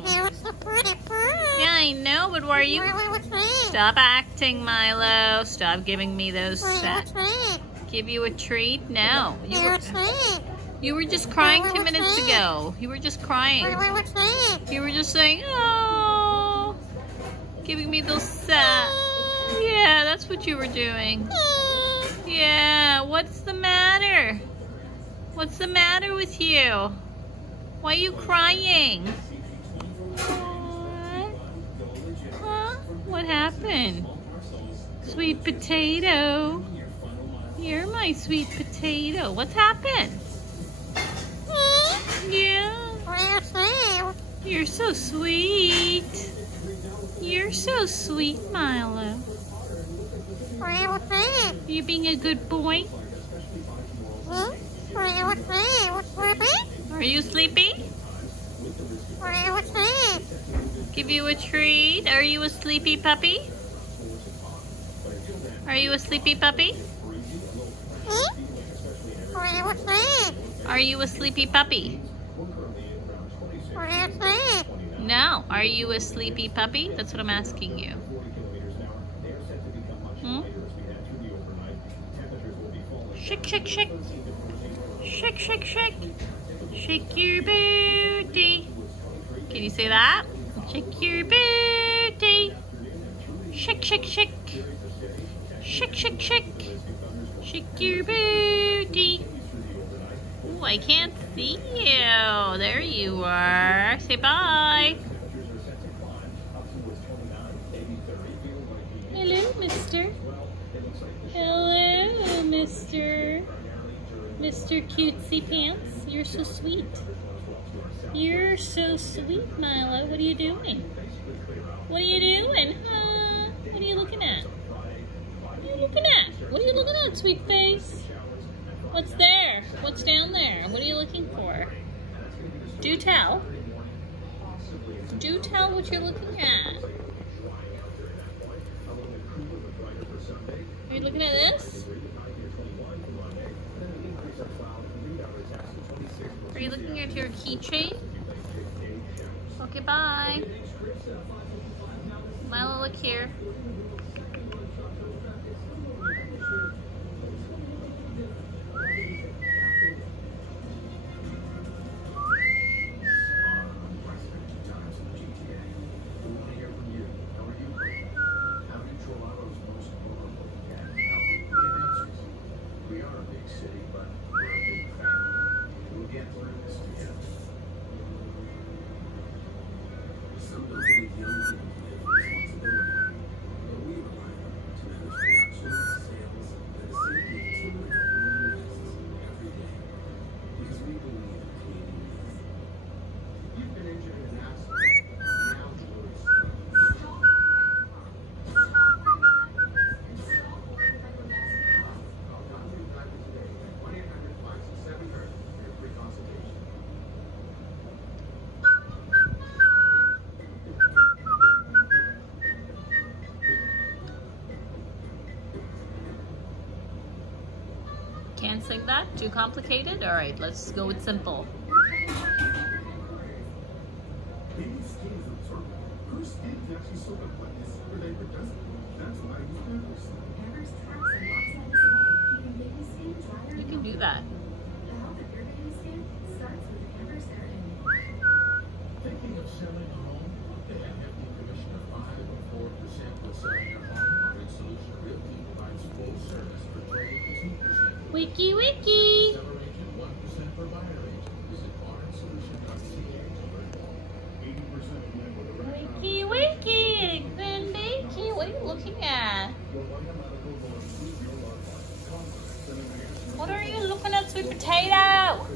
doing? Yeah, I know, but why are you... Stop acting, Milo. Stop giving me those... Give you a treat? No. You were just crying 2 minutes ago. You were just crying. You were just saying, oh, giving me those sad. Yeah, that's what you were doing. Yeah, what's the matter? What's the matter with you? Why are you crying? Huh? What happened? Sweet potato. You're my sweet potato. What's happened? Yeah. You're so sweet. You're so sweet, Milo. You being a good boy? Are you sleepy? Give you a treat. Are you a sleepy puppy? Are you a sleepy puppy? Are you a sleepy puppy? No. Are you a sleepy puppy? That's what I'm asking you. Hmm? Shake, shake, shake. Shake, shake, shake. Shake your booty. Can you say that? Shake your booty. Shake, shake, shake. Shake, shake, shake. Shake your booty. Ooh, I can't see you. There you are. Say bye. Hello, mister. Hello, mister. Mr. Cutesy Pants. You're so sweet. You're so sweet, Milo. What are you doing? What are you doing, huh? What are you looking at? What are you looking at? What are you looking at, sweet face? What's there? What's down there? What are you looking for? Do tell. Do tell what you're looking at. Are you looking at this? Are you looking at your keychain? Okay, bye. Milo, look here. Can't sing that? Too complicated? Alright, let's go with simple. You can do that. Thinking of selling a home? They have hefty commission of 5 or 4% for selling your home. Parrot Solution Realty provides full service for trading 2%. Wiki wiki. Seller agent 1% for buyer agent. Visit parrotsolution.ca to learn more. 80% Wiki wiki. Grandbaby. What are you looking at? What are you looking at, sweet potato?